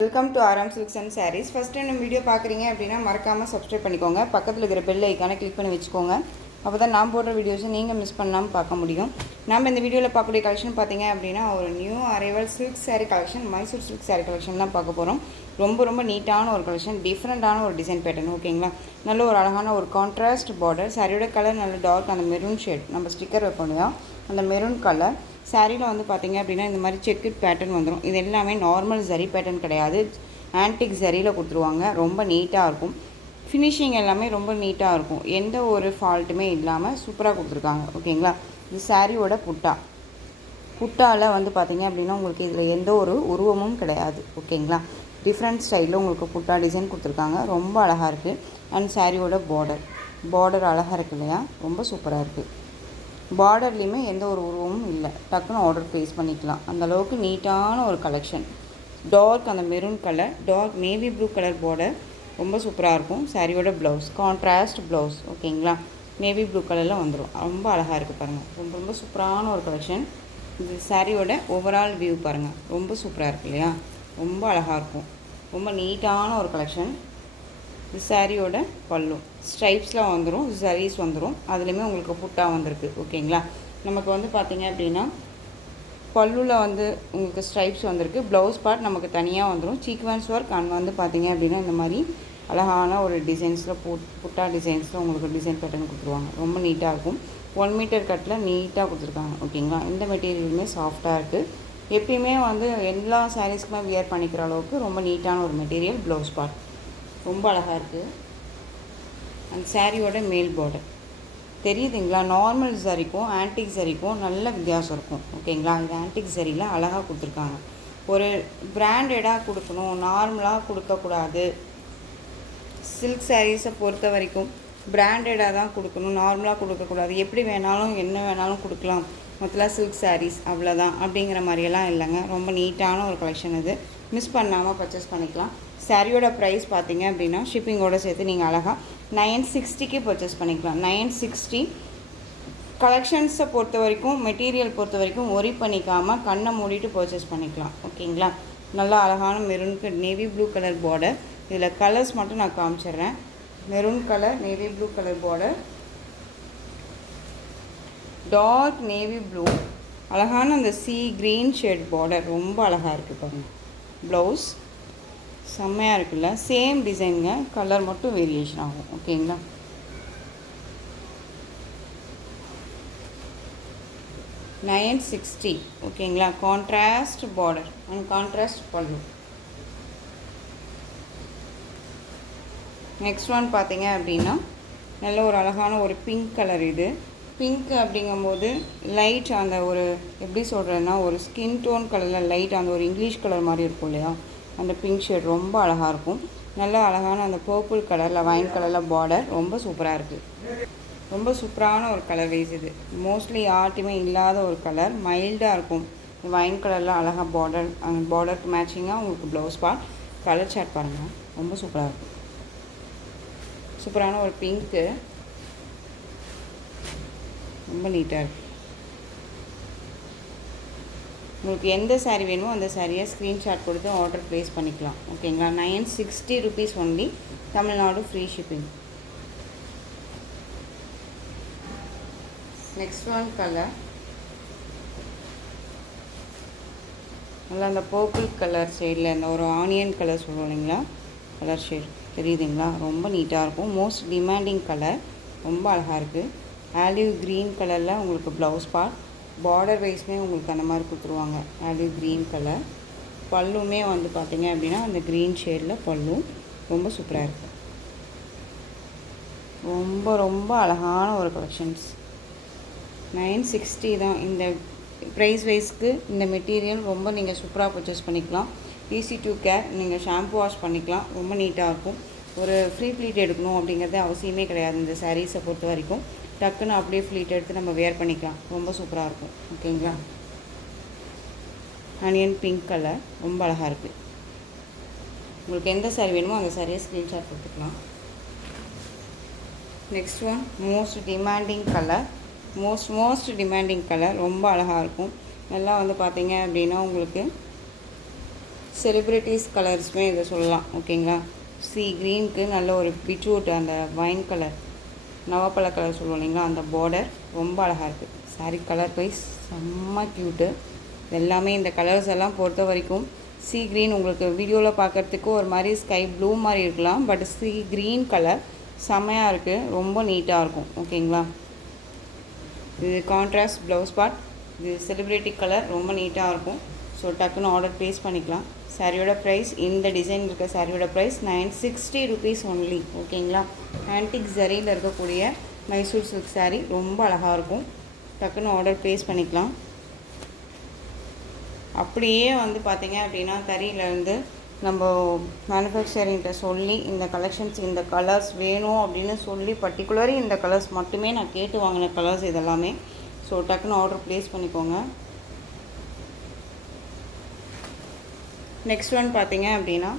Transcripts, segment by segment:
Welcome to Aaram silks and sarees. First time நம்ம video பார்க்குறீங்க அப்படின்னா மறக்காமல் சப்ஸ்கிரைப் பண்ணிக்கோங்க. பக்கத்தில் இருக்கிற பெல் ஐக்கானை கிளிக் பண்ணி வச்சுக்கோங்க. அப்போ தான் நான் போடுற வீடியோஸை நீங்கள் மிஸ் பண்ணாமல் பார்க்க முடியும். நம்ம இந்த வீடியோவில் பார்க்கக்கூடிய கலெக்ஷன் பார்த்தீங்க அப்படின்னா ஒரு new arrival silk sari collection, Mysore silk sari collection தான் பார்க்க போகிறோம். ரொம்ப நீட்டான ஒரு கலெக்ஷன், டிஃப்ரெண்ட்டான ஒரு டிசைன் பேட்டர்ன். ஓகேங்களா, நல்ல ஒரு அழகான ஒரு கான்ட்ராஸ்ட் பார்டர். சாரியோட கலர் நல்ல டார்க், அந்த மெரூன் ஷேட், நம்ம ஸ்டிக்கர் வைப்போம் இல்லையா, அந்த மெரூன் கலர். சாரியில் வந்து பார்த்திங்க அப்படின்னா இந்த மாதிரி செக்குட் பேட்டர்ன் வந்துடும். இது எல்லாமே நார்மல் ஜரி பேட்டர்ன் கிடையாது, ஆன்டிக் ஜரியில் கொடுத்துருவாங்க. ரொம்ப நீட்டாக இருக்கும். ஃபினிஷிங் எல்லாமே ரொம்ப நீட்டாக இருக்கும். எந்த ஒரு ஃபால்ட்டுமே இல்லாமல் சூப்பராக கொடுத்துருக்காங்க. ஓகேங்களா, இது சாரியோட புட்டாவில் வந்து பார்த்திங்க அப்படின்னா உங்களுக்கு இதில் எந்த ஒரு உருவமும் கிடையாது. ஓகேங்களா, டிஃப்ரெண்ட் ஸ்டைலில் உங்களுக்கு புட்டா டிசைன் கொடுத்துருக்காங்க. ரொம்ப அழகாக இருக்குது. அண்ட் சாரியோட பார்டர் அழகாக இருக்குது இல்லையா, ரொம்ப சூப்பராக இருக்குது. பார்டர்லேயுமே எந்த ஒரு உருவமும் இல்லை, டக்குன்னு ஆர்டர் ப்ளேஸ் பண்ணிக்கலாம். அந்தளவுக்கு நீட்டான ஒரு கலெக்ஷன். டார்க் அந்த maroon colour, dark navy blue colour border, ரொம்ப சூப்பராக இருக்கும். சாரியோட ப்ளவுஸ் கான்ட்ராஸ்ட் ப்ளவுஸ். ஓகேங்களா, நேவி ப்ளூ கலரில் வந்துடும். ரொம்ப அழகாக இருக்குது பாருங்கள். ரொம்ப சூப்பரான ஒரு கலெக்ஷன். இது சாரியோட ஓவரால் வியூ பாருங்கள், ரொம்ப சூப்பராக இருக்குது இல்லையா, ரொம்ப அழகாக இருக்கும். ரொம்ப நீட்டான ஒரு கலெக்ஷன். இது சாரியோட பல்லு ஸ்ட்ரைப்ஸில் வந்துடும், ஜரீஸ் வந்துடும். அதுலேயுமே உங்களுக்கு புட்டா வந்திருக்கு. ஓகேங்களா, நமக்கு வந்து பார்த்திங்க அப்படின்னா பல்லுவில் வந்து உங்களுக்கு ஸ்ட்ரைப்ஸ் வந்திருக்கு. ப்ளவுஸ் பார்ட் நமக்கு தனியாக வந்துடும். சீக்வன்ஸ் ஒர்க் அண்ட் வந்து பார்த்திங்க அப்படின்னா இந்த மாதிரி அழகான ஒரு டிசைன்ஸில் புட்டா டிசைன்ஸில் உங்களுக்கு டிசைன் பேட்டர்ன் கொடுத்துருவாங்க. ரொம்ப நீட்டாக இருக்கும். 1 மீட்டர் கட்டில் நீட்டாக கொடுத்துருக்காங்க. ஓகேங்களா, இந்த மெட்டீரியலுமே சாஃப்டாக இருக்குது. எப்பயுமே வந்து எல்லா சாரீஸ்க்குமே வியர் பண்ணிக்கிற அளவுக்கு ரொம்ப நீட்டான ஒரு மெட்டீரியல். ப்ளவுஸ் பார்ட் ரொம்ப அழகாக இருக்குது. அந்த சாரியோட மேல் பார்டர் தெரியுதுங்களா, நார்மல் சரிக்கும் ஆன்டிக் சரிக்கும் நல்ல வித்தியாசம் இருக்கும். ஓகேங்களா, இது ஆன்டிக் சரியில் அழகாக கொடுத்துருக்காங்க. ஒரு பிராண்டடாக கொடுக்கணும், நார்மலாக கொடுக்கக்கூடாது. சில்க் சாரீஸை பொறுத்த வரைக்கும் பிராண்டடாக தான் கொடுக்கணும், நார்மலாக கொடுக்கக்கூடாது. எப்படி வேணாலும் என்ன வேணாலும் கொடுக்கலாம், மொத்தம் சில்க் சாரீஸ் அவ்வளோதான் அப்படிங்கிற மாதிரியெல்லாம் இல்லைங்க. ரொம்ப நீட்டான ஒரு கலெக்ஷன். இது மிஸ் பண்ணாமல் பர்ச்சேஸ் பண்ணிக்கலாம். சாரியோட ப்ரைஸ் பார்த்தீங்க அப்படின்னா ஷிப்பிங்கோடு சேர்த்து நீங்கள் அழகாக 960க்கு பர்ச்சேஸ் பண்ணிக்கலாம். 960. கலெக்ஷன்ஸை பொறுத்த வரைக்கும், மெட்டீரியல் பொறுத்த வரைக்கும் ஒரி பண்ணிக்காமல் கண்ணை மூடிட்டு பர்ச்சேஸ் பண்ணிக்கலாம். ஓகேங்களா, நல்லா அழகான மெரூனுக்கு நேவி ப்ளூ கலர் பார்டர். இதில் கலர்ஸ் மட்டும் நான் காமிச்சிடுறேன். Maroon colour, navy blue colour border, dark navy blue, அழகான அந்த சி க்ரீன் ஷேட் பார்டர். ரொம்ப அழகாக இருக்குது பாருங்கள். ப்ளவுஸ் செம்மையாக இருக்குல்ல, சேம் டிசைனுங்க, கலர் மட்டும் வேரியேஷன் ஆகும். ஓகேங்களா, $960. ஓகேங்களா, கான்ட்ராஸ்ட் பார்டர் அண்ட் கான்ட்ராஸ்ட் பல்லு. நெக்ஸ்ட் ஒன் பார்த்தீங்க அப்படின்னா நல்ல ஒரு அழகான ஒரு பிங்க் கலர். இது பிங்க் அப்படிங்கும்போது லைட் அந்த ஒரு எப்படி சொல்கிறேன்னா ஒரு ஸ்கின் டோன் கலரில் லைட் அந்த ஒரு இங்கிலீஷ் கலர் மாதிரி இருக்கும் இல்லையா, அந்த பிங்க் ஷேட் ரொம்ப அழகாக இருக்கும். நல்ல அழகான அந்த பர்பிள் கலரில் வைன் கலரில் பார்டர் ரொம்ப சூப்பராக இருக்குது. ரொம்ப சூப்பரான ஒரு கலர் வைஸ். இது மோஸ்ட்லி யார்ட்டுமே இல்லாத ஒரு கலர், மைல்டாக இருக்கும். வைன் கலரில் அழகாக பார்டர், அந்த பார்டருக்கு மேட்சிங்காக உங்களுக்கு ப்ளவுஸ் பார்ட். கலர் சார்ட் பாருங்கள், ரொம்ப சூப்பராக இருக்கும். சூப்பரான ஒரு பிங்க்கு, ரொம்ப நீட்டாக இருக்குது. உங்களுக்கு எந்த சாரீ வேணுமோ அந்த சாரியை ஸ்க்ரீன்ஷாட் கொடுத்து ஆர்டர் ப்ளேஸ் பண்ணிக்கலாம். ஓகேங்களா, 960 rupees only, Tamil Nadu free shipping. Next one colour நல்லா அந்த பர்பிள் கலர் ஷேடில் இந்த ஒரு ஆனியன் கலர் சொல்லுவோம் இல்லைங்களா, கலர் ஷேட் தெரியுதுங்களா, ரொம்ப நீட்டாக இருக்கும். மோஸ்ட் டிமாண்டிங் கலர், ரொம்ப அழகாக இருக்குது. ஆலிவ் க்ரீன் கலரில் உங்களுக்கு ப்ளவுஸ் பார்ட். பார்டர் வைஸ்மே உங்களுக்கு அந்த மாதிரி கொடுத்துருவாங்க, ஆலிவ் க்ரீன் கலர். பல்லுமே வந்து பார்த்திங்க அப்படின்னா அந்த க்ரீன் ஷேடில் பல்லு. ரொம்ப சூப்பராக இருக்குது. ரொம்ப அழகான ஒரு கலெக்ஷன்ஸ். 960 தான் இந்த ப்ரைஸ் வைஸ்க்கு. இந்த மெட்டீரியல் ரொம்ப நீங்கள் சூப்பராக பர்ச்சேஸ் பண்ணிக்கலாம். Easy to care. நீங்கள் ஷாம்பு வாஷ் பண்ணிக்கலாம். ரொம்ப நீட்டாக இருக்கும். ஒரு ஃப்ரீ ப்ளீட் எடுக்கணும் அப்படிங்கிறது அவசியமே கிடையாது. இந்த சாரீஸை பொறுத்த வரைக்கும் டக்குன்னு அப்படியே ஃப்ளீட் எடுத்து நம்ம வேர் பண்ணிக்கலாம். ரொம்ப சூப்பராக இருக்கும். ஓகேங்களா, ஆனியன் பிங்க் கலர் ரொம்ப அழகாக இருக்குது. உங்களுக்கு எந்த சாரீ வேணுமோ அந்த சாரியை ஸ்க்ரீன்ஷாட் கொடுத்துக்கலாம். Next one most demanding colour, most demanding colour, ரொம்ப அழகாக இருக்கும். நல்லா வந்து பார்த்தீங்க அப்படின்னா உங்களுக்கு செலிப்ரிட்டிஸ் கலர்ஸுமே இதை சொல்லலாம். ஓகேங்களா, சி க்ரீனுக்கு நல்ல ஒரு பீட்ரூட் அந்த வைன் கலர் நவப்பழ கலர் சொல்லுவோம் இல்லைங்களா, அந்த பார்டர் ரொம்ப அழகாக இருக்குது. சாரீ கலர் வைஸ் செம்ம க்யூட்டு. எல்லாமே இந்த கலர்ஸ் எல்லாம் பொறுத்த வரைக்கும் சி க்ரீன் உங்களுக்கு வீடியோவில் பார்க்குறதுக்கு ஒரு மாதிரி ஸ்கை ப்ளூ மாதிரி இருக்கலாம், பட் சி க்ரீன் கலர் செம்மையாக இருக்குது, ரொம்ப நீட்டாக இருக்கும். ஓகேங்களா, இது கான்ட்ராஸ்ட் ப்ளவுஸ் பார்ட், இது செலிப்ரிட்டி கலர் ரொம்ப நீட்டாக இருக்கும். ஸோ டக்குன்னு ஆர்டர் ப்ளேஸ் பண்ணிக்கலாம். சாரியோட ப்ரைஸ், இந்த டிசைன் இருக்க சாரியோட ப்ரைஸ் 960 rupees ஒன்லி. ஓகேங்களா, ஆன்டிக் ஜரியில் இருக்கக்கூடிய மைசூர் சில்க் சாரீ ரொம்ப அழகாக இருக்கும். டக்குன்னு ஆர்டர் ப்ளேஸ் பண்ணிக்கலாம். அப்படியே வந்து பார்த்திங்க அப்படின்னா தறியிலேருந்து நம்ம மேனுஃபேக்சரிங்கிட்ட சொல்லி இந்த கலெக்ஷன்ஸ் இந்த கலர்ஸ் வேணும் அப்படின்னு சொல்லி பர்டிகுலரி இந்த கலர்ஸ் மட்டுமே நான் கேட்டு வாங்கின கலர்ஸ் இதெல்லாமே. ஸோ டக்குன்னு ஆர்டர் ப்ளேஸ் பண்ணிக்கோங்க. நெக்ஸ்ட் ஒன் பார்த்திங்க அப்படின்னா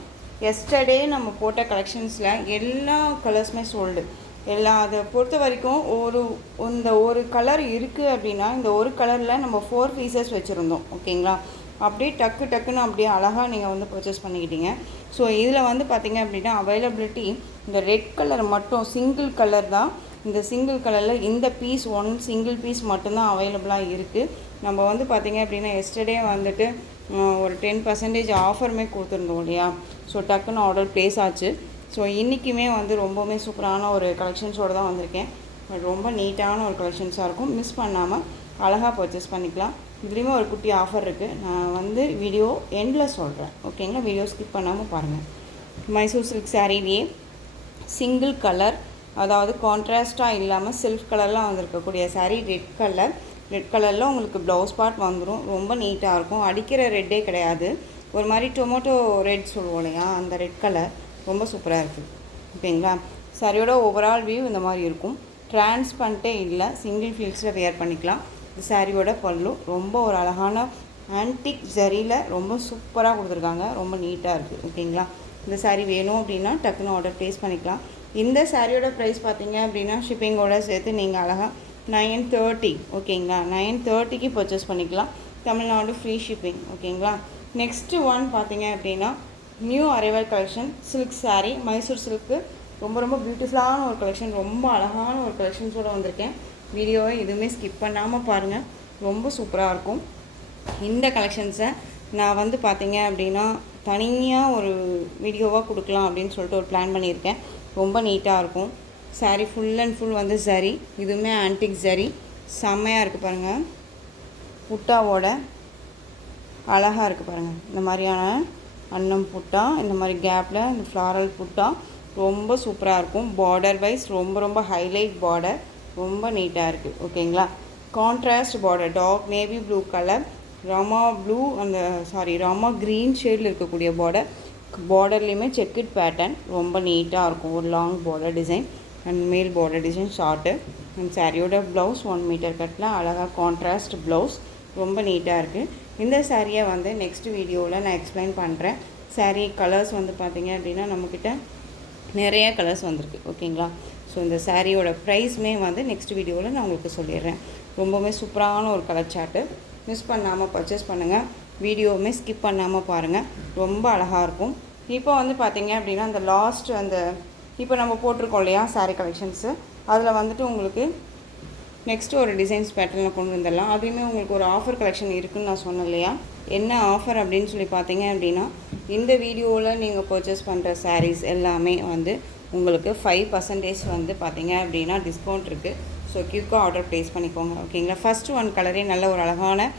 எஸ்டர்டே நம்ம போட்ட கலெக்ஷன்ஸில் எல்லா கலர்ஸுமே சோல்டு. அதை பொறுத்த வரைக்கும் இந்த ஒரு கலர் இருக்குது அப்படின்னா இந்த ஒரு கலரில் நம்ம 4 pieces வச்சுருந்தோம். ஓகேங்களா, அப்படியே டக்குன்னு அப்படியே அழகாக நீங்கள் வந்து பர்ச்சேஸ் பண்ணிக்கிட்டீங்க. ஸோ இதில் வந்து பார்த்திங்க அப்படின்னா அவைலபிலிட்டி இந்த ரெட் கலர் மட்டும் சிங்கிள் கலர் தான். இந்த சிங்கிள் கலரில் இந்த பீஸ் சிங்கிள் பீஸ் மட்டும்தான் அவைலபிளாக இருக்குது. நம்ம வந்து பார்த்திங்க அப்படின்னா எஸ்டர்டே வந்துட்டு ஒரு 10% ஆஃபருமே கொடுத்துருந்தோம் இல்லையா. ஸோ டக்குன்னு ஆர்டர் ப்ளேஸ் ஆச்சு. ஸோ இன்றைக்குமே வந்து ரொம்பவுமே சூப்பரான ஒரு கலெக்ஷன்ஸோடு தான் வந்திருக்கேன். ரொம்ப நீட்டான ஒரு கலெக்ஷன்ஸாக இருக்கும். மிஸ் பண்ணாமல் அழகாக பர்ச்சேஸ் பண்ணிக்கலாம். இதுலேயுமே ஒரு குட்டி ஆஃபர் இருக்குது, நான் வந்து வீடியோ எண்டில் சொல்கிறேன். ஓகேங்களா, வீடியோ ஸ்கிப் பண்ணாமல் பாருங்கள். மைசூர் சில்க் சாரீலேயே சிங்கிள் கலர், அதாவது கான்ட்ராஸ்ட்டாக இல்லாமல் செல்ஃப் கலர்லாம் வந்திருக்கக்கூடிய சாரீ ரெட் கலரில் உங்களுக்கு ப்ளவுஸ் பார்ட் வந்துடும். ரொம்ப நீட்டாக இருக்கும். அடிக்கிற ரெட்டே கிடையாது, ஒரு மாதிரி டொமேட்டோ ரெட் சொல்லுவோம் இல்லையா, அந்த ரெட் கலர் ரொம்ப சூப்பராக இருக்குது. ஓகேங்களா, சாரியோட ஓவரால் வியூ இந்த மாதிரி இருக்கும். டிரான்ஸ்பரண்ட்டே இல்லை, சிங்கிள் ஃபீல்ஸில் வேர் பண்ணிக்கலாம். இந்த சாரியோட பல்லு ரொம்ப ஒரு அழகான ஆன்டிக் ஜரியில் ரொம்ப சூப்பராக கொடுத்துருக்காங்க, ரொம்ப நீட்டாக இருக்குது. ஓகேங்களா, இந்த சாரீ வேணும் அப்படின்னா டக்குன்னு ஆர்டர் ப்ளேஸ் பண்ணிக்கலாம். இந்த சாரியோட ப்ரைஸ் பார்த்தீங்க அப்படின்னா ஷிப்பிங்கோடு சேர்த்து நீங்கள் அழகாக 930. ஓகேங்களா, 930க்கு பர்ச்சேஸ் பண்ணிக்கலாம். Tamil Nadu free shipping. ஓகேங்களா, நெக்ஸ்ட்டு ஒன் பார்த்தீங்க அப்படின்னா new arrival collection silk sari, Mysore silk ரொம்ப பியூட்டிஃபுல்லான ஒரு கலெக்ஷன், ரொம்ப அழகான ஒரு கலெக்ஷன்ஸோடு வந்திருக்கேன். வீடியோவை எதுவுமே ஸ்கிப் பண்ணாமல் பாருங்கள், ரொம்ப சூப்பராக இருக்கும். இந்த கலெக்ஷன்ஸை நான் வந்து பார்த்தீங்க அப்படின்னா தனியாக ஒரு வீடியோவாக கொடுக்கலாம் அப்படின்னு சொல்லிட்டு ஒரு பிளான் பண்ணியிருக்கேன். ரொம்ப நீட்டாக இருக்கும். சாரீ ஃபுல் அண்ட் ஃபுல் வந்து ஜரி, இதுவுமே ஆன்டிக் ஜரி, செம்மையாக இருக்குது பாருங்கள். புட்டாவோட அழகாக இருக்குது பாருங்கள். இந்த மாதிரியான அன்னம் புட்டா, இந்த மாதிரி கேப்பில் இந்த ஃப்ளாரல் புட்டா ரொம்ப சூப்பராக இருக்கும். பார்டர் வைஸ் ரொம்ப ஹைலைட் பார்டர், ரொம்ப நீட்டாக இருக்குது. ஓகேங்களா, contrast border dark navy blue colour, Rama green ஷேடில் இருக்கக்கூடிய பார்டர்லேயுமே செக்குட் பேட்டர்ன் ரொம்ப நீட்டாக இருக்கும். ஒரு லாங் பார்டர் டிசைன் அண்ட் மேல் பார்டர் டிசைன் ஷார்ட்டு. அண்ட் சாரியோட ப்ளவுஸ் 1 மீட்டர் கட்டில் அழகாக கான்ட்ராஸ்ட் ப்ளவுஸ், ரொம்ப நீட்டாக இருக்குது. இந்த சாரியை வந்து நெக்ஸ்ட் வீடியோவில் நான் எக்ஸ்பிளைன் பண்ணுறேன். சாரீ கலர்ஸ் வந்து பார்த்திங்க அப்படின்னா நம்மக்கிட்ட நிறைய கலர்ஸ் வந்திருக்கு. ஓகேங்களா, ஸோ இந்த சாரியோட ப்ரைஸுமே வந்து நெக்ஸ்ட் வீடியோவில் நான் உங்களுக்கு சொல்லிடுறேன். ரொம்பவுமே சூப்பரான ஒரு கலர் சார்ட்டு, மிஸ் பண்ணாமல் பர்ச்சேஸ் பண்ணுங்கள். வீடியோவுமே ஸ்கிப் பண்ணாமல் பாருங்கள், ரொம்ப அழகாக இருக்கும். இப்போ வந்து பார்த்திங்க அப்படின்னா அந்த லாஸ்ட் இப்போ நம்ம போட்டிருக்கோம் இல்லையா சாரீ கலெக்ஷன்ஸு, அதில் வந்துட்டு உங்களுக்கு நெக்ஸ்ட்டு ஒரு டிசைன்ஸ் பேட்டர்னில் கொண்டு வந்துடலாம். அதுவுமே உங்களுக்கு ஒரு ஆஃபர் கலெக்ஷன் இருக்குதுன்னு நான் சொன்னேன் இல்லையா. என்ன ஆஃபர் அப்படின்னு சொல்லி பார்த்தீங்க அப்படின்னா இந்த வீடியோவில் நீங்கள் பர்ச்சேஸ் பண்ணுற சாரீஸ் எல்லாமே வந்து உங்களுக்கு 5% வந்து பார்த்தீங்க அப்படின்னா டிஸ்கவுண்ட் இருக்குது. ஸோ குயிக்காக ஆர்டர் ப்ளேஸ் பண்ணிக்கோங்க. ஓகேங்களா, ஃபஸ்ட்டு ஒன் கலரே நல்ல ஒரு அழகான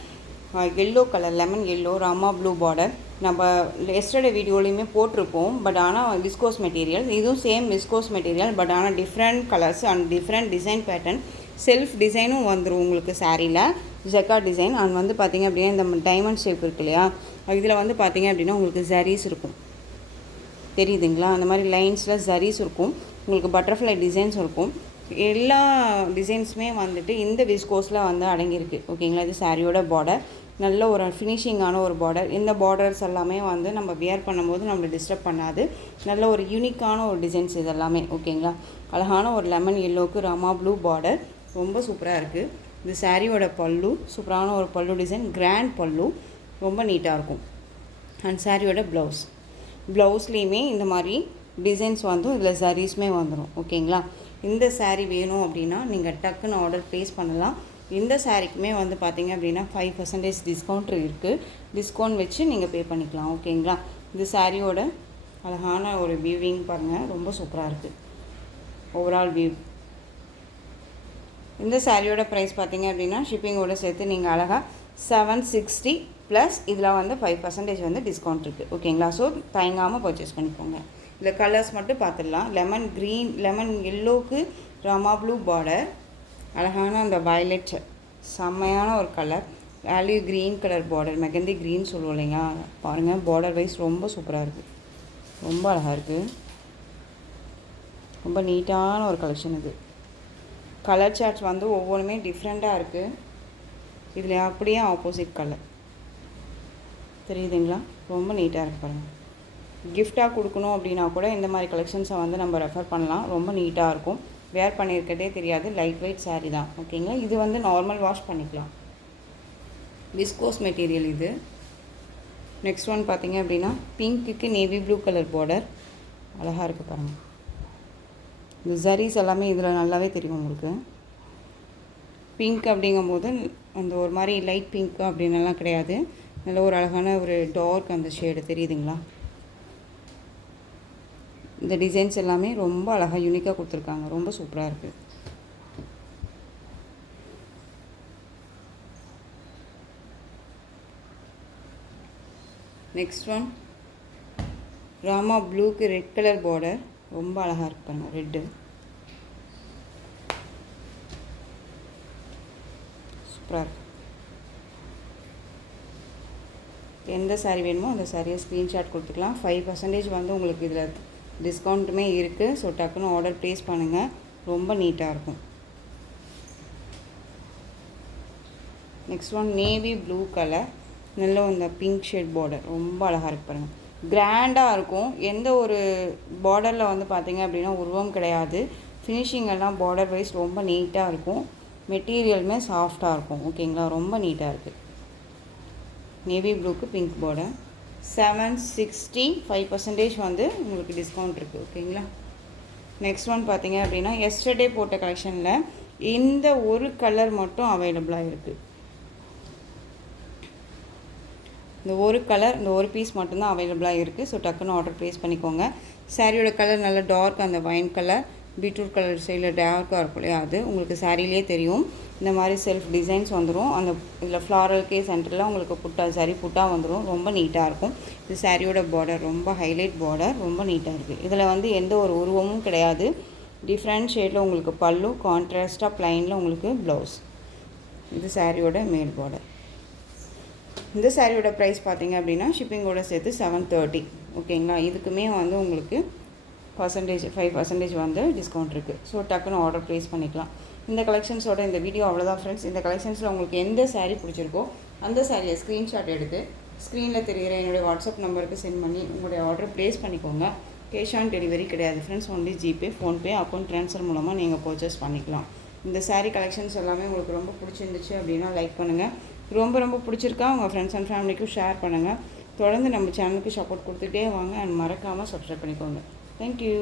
yellow colour, lemon yellow, Rama blue border. நம்ம எஸ்டர்டே வீடியோலையுமே போட்டிருப்போம். பட் ஆனால் விஸ்கோஸ் மெட்டீரியல், இதுவும் சேம் விஸ்கோஸ் மெட்டீரியல், பட் ஆனால் different colours and different design pattern. Self டிசைனும் வந்துடும் உங்களுக்கு சாரியில், ஜக்கா டிசைன். அண்ட் வந்து பார்த்திங்க அப்படின்னா இந்த டைமண்ட் ஷேப் இருக்கு இல்லையா, இதில் வந்து பார்த்திங்க அப்படின்னா உங்களுக்கு ஜரீஸ் இருக்கும், தெரியுதுங்களா, அந்த மாதிரி லைன்ஸில் ஜரீஸ் இருக்கும். உங்களுக்கு பட்டர்ஃப்ளை டிசைன்ஸ் இருக்கும். எல்லா டிசைன்ஸுமே வந்துட்டு இந்த விஸ்கோஸில் வந்து அடங்கியிருக்கு. ஓகேங்களா, இது சாரியோட பார்டர், நல்ல ஒரு ஃபினிஷிங்கான ஒரு பார்டர். இந்த பார்டர்ஸ் எல்லாமே வந்து நம்ம வியர் பண்ணும்போது நம்மளை டிஸ்டர்ப் பண்ணாது. நல்ல ஒரு யூனிக்கான ஒரு டிசைன்ஸ் இதெல்லாமே. ஓகேங்களா, அழகான ஒரு லெமன் எல்லோவுக்கு ராமா ப்ளூ பார்டர், ரொம்ப சூப்பராக இருக்குது. இது சாரியோட பல்லு, சூப்பரான ஒரு பல்லு டிசைன், கிராண்ட் பல்லு, ரொம்ப நீட்டாக இருக்கும். அண்ட் சாரியோட ப்ளவுஸ்லேயுமே இந்த மாதிரி டிசைன்ஸ் வந்து இதில் சாரீஸுமே வந்துடும். ஓகேங்களா? இந்த சாரீ வேணும் அப்படின்னா நீங்கள் டக்குன்னு ஆர்டர் ப்ளேஸ் பண்ணலாம். இந்த சாரீக்குமே வந்து பார்த்திங்க அப்படின்னா 5% டிஸ்கவுண்ட் இருக்குது. டிஸ்கவுண்ட் வச்சு நீங்கள் பே பண்ணிக்கலாம். ஓகேங்களா? இந்த சாரியோட அழகான ஒரு வியூவிங் பாருங்கள், ரொம்ப சூப்பராக இருக்குது ஓவரால் வியூ. இந்த சாரியோட ப்ரைஸ் பார்த்திங்க அப்படின்னா ஷிப்பிங்கோடு சேர்த்து நீங்கள் அழகாக 760 ப்ளஸ் இதில் வந்து 5% வந்து டிஸ்கவுண்ட் இருக்குது. ஓகேங்களா? ஸோ தயங்காமல் பர்ச்சேஸ் பண்ணிக்கோங்க. இதில் கலர்ஸ் மட்டும் பார்த்துடலாம். லெமன் எல்லோவுக்கு ராமா ப்ளூ பார்டர், அழகான அந்த வயலட் செம்மையான ஒரு colour, value green colour border, mehndi green சொல்லுவோம் இல்லைங்களா? பாருங்கள், பார்டர் வைஸ் ரொம்ப சூப்பராக இருக்குது, ரொம்ப அழகாக இருக்குது, ரொம்ப நீட்டான ஒரு கலெக்ஷன் இது. கலர் சார்ட்ஸ் வந்து ஒவ்வொன்றுமே டிஃப்ரெண்ட்டாக இருக்குது. இதில் அப்படியே ஆப்போசிட் கலர் தெரியுதுங்களா? ரொம்ப நீட்டாக இருக்குது பாருங்கள். கிஃப்டாக கொடுக்கணும் அப்படின்னா கூட இந்த மாதிரி கலெக்ஷன்ஸை வந்து நம்ம ரெஃபர் பண்ணலாம். ரொம்ப நீட்டாக இருக்கும். வேர் பண்ணியிருக்கதே தெரியாது. லைட் வெயிட் சாரீ தான். ஓகேங்களா? இது வந்து நார்மல் வாஷ் பண்ணிக்கலாம். விஸ்கோஸ் மெட்டீரியல் இது. நெக்ஸ்ட் ஒன் பார்த்திங்க அப்படின்னா பிங்க்குக்கு நேவி ப்ளூ கலர் பார்டர், அழகாக இருக்குது பாருங்கள். இந்த சாரீஸ் எல்லாமே இதில் நல்லாவே தெரியும் உங்களுக்கு. பிங்க் அப்படிங்கும்போது அந்த ஒரு மாதிரி லைட் பிங்க் அப்படின்னலாம் கிடையாது. நல்ல ஒரு அழகான ஒரு டார்க் அந்த ஷேடு தெரியுதுங்களா? இந்த டிசைன்ஸ் எல்லாமே ரொம்ப அழகாக யூனிக்காக கொடுத்துருக்காங்க. ரொம்ப சூப்பராக இருக்குது. நெக்ஸ்ட் ஒன் ராமா ப்ளூக்கு ரெட் கலர் பார்டர், ரொம்ப அழகாக இருக்கு பாருங்கள். ரெட்டு சூப்பராக இருக்குது. எந்த சாரீ வேணுமோ அந்த சாரியை ஸ்க்ரீன்ஷாட் கொடுத்துக்கலாம். 5% வந்து உங்களுக்கு இதில் டிஸ்கவுண்ட்டுமே இருக்குது. ஸோ டக்குன்னு ஆர்டர் ப்ளேஸ் பண்ணுங்கள். ரொம்ப நீட்டாக இருக்கும். Next one navy blue colour, நல்ல இந்த பிங்க் ஷேட் பார்டர், ரொம்ப அழகாக இருக்கு பாருங்கள். கிராண்டாக இருக்கும். எந்த ஒரு பார்டரில் வந்து பார்த்திங்க அப்படின்னா உருவம் கிடையாது. ஃபினிஷிங் எல்லாம் பார்டர் வைஸ் ரொம்ப நீட்டாக இருக்கும். மெட்டீரியலுமே சாஃப்டாக இருக்கும். ஓகேங்களா? ரொம்ப நீட்டாக இருக்குது. நேவி ப்ளூக்கு பிங்க் பார்டர், 760 5% வந்து உங்களுக்கு டிஸ்கவுண்ட் இருக்குது. ஓகேங்களா? நெக்ஸ்ட் ஒன் பார்த்திங்க அப்படின்னா எஸ்டர்டே போட்ட கலெக்ஷனில் இந்த ஒரு கலர் மட்டும் அவைலபிளாக இருக்குது. இந்த ஒரு கலர், இந்த ஒரு பீஸ் மட்டும்தான் அவைலபிளாக இருக்குது. ஸோ டக்குன்னு ஆர்டர் ப்ளேஸ் பண்ணிக்கோங்க. சாரியோட கலர் நல்ல டார்க், அந்த வைன் கலர், பீட்ரூட் கலர் சைடில் டார்க்காக இருக்கும் இல்லையா? அது உங்களுக்கு சாரிலே தெரியும். இந்த மாதிரி செல்ஃப் டிசைன்ஸ் வந்துடும். அந்த இதில் ஃப்ளாரல்கே சென்டரில் உங்களுக்கு புட்டா வந்துடும். ரொம்ப நீட்டாக இருக்கும். இது சாரியோட பார்டர் ரொம்ப ஹைலைட் பார்டர், ரொம்ப நீட்டாக இருக்குது. இதில் வந்து எந்த ஒரு உருவமும் கிடையாது. டிஃப்ரெண்ட் ஷேடில் உங்களுக்கு பல்லு, கான்ட்ராஸ்ட்டாக ப்ளைனில் உங்களுக்கு ப்ளவுஸ். இது சாரியோட மேல் பார்டர். இந்த சாரியோட ப்ரைஸ் பார்த்திங்க அப்படின்னா ஷிப்பிங்கோட சேர்த்து 730. ஓகேங்களா? இதுக்குமே வந்து உங்களுக்கு 5% வந்து டிஸ்கவுண்ட் இருக்குது. ஸோ டக்குன்னு ஆர்டர் ப்ளேஸ் பண்ணிக்கலாம். இந்த கலெக்ஷன்ஸோட இந்த வீடியோ அவ்வளோதான் ஃப்ரெண்ட்ஸ். இந்த கலெக்ஷன்ஸில் உங்களுக்கு எந்த சாரீ பிடிச்சிருக்கோ அந்த சாரியை ஸ்க்ரீன்ஷாட் எடுத்து ஸ்க்ரீனில் தெரிகிற என்னுடைய வாட்ஸ்அப் நம்பருக்கு சென்ட் பண்ணி உங்களுடைய ஆர்டர் ப்ளேஸ் பண்ணிக்கோங்க. கேஷ் ஆன் டெலிவரி கிடையாது friends. Only GPay, PhonePe, account transfer மூலமாக நீங்கள் பர்ச்சேஸ் பண்ணிக்கலாம். இந்த சாரீ கலெக்ஷன்ஸ் எல்லாமே உங்களுக்கு ரொம்ப பிடிச்சிருந்துச்சு அப்படின்னா லைக் பண்ணுங்கள். ரொம்ப பிடிச்சிருக்கா உங்கள் ஃப்ரெண்ட்ஸ் அண்ட் ஃபேமிலிக்கும் ஷேர் பண்ணுங்கள். தொடர்ந்து நம்ம சேனலுக்கு சப்போர்ட் கொடுத்துட்டே வாங்க. அண்ட் மறக்காமல் சப்ஸ்கிரைப் பண்ணிக்கோங்க. Thank you.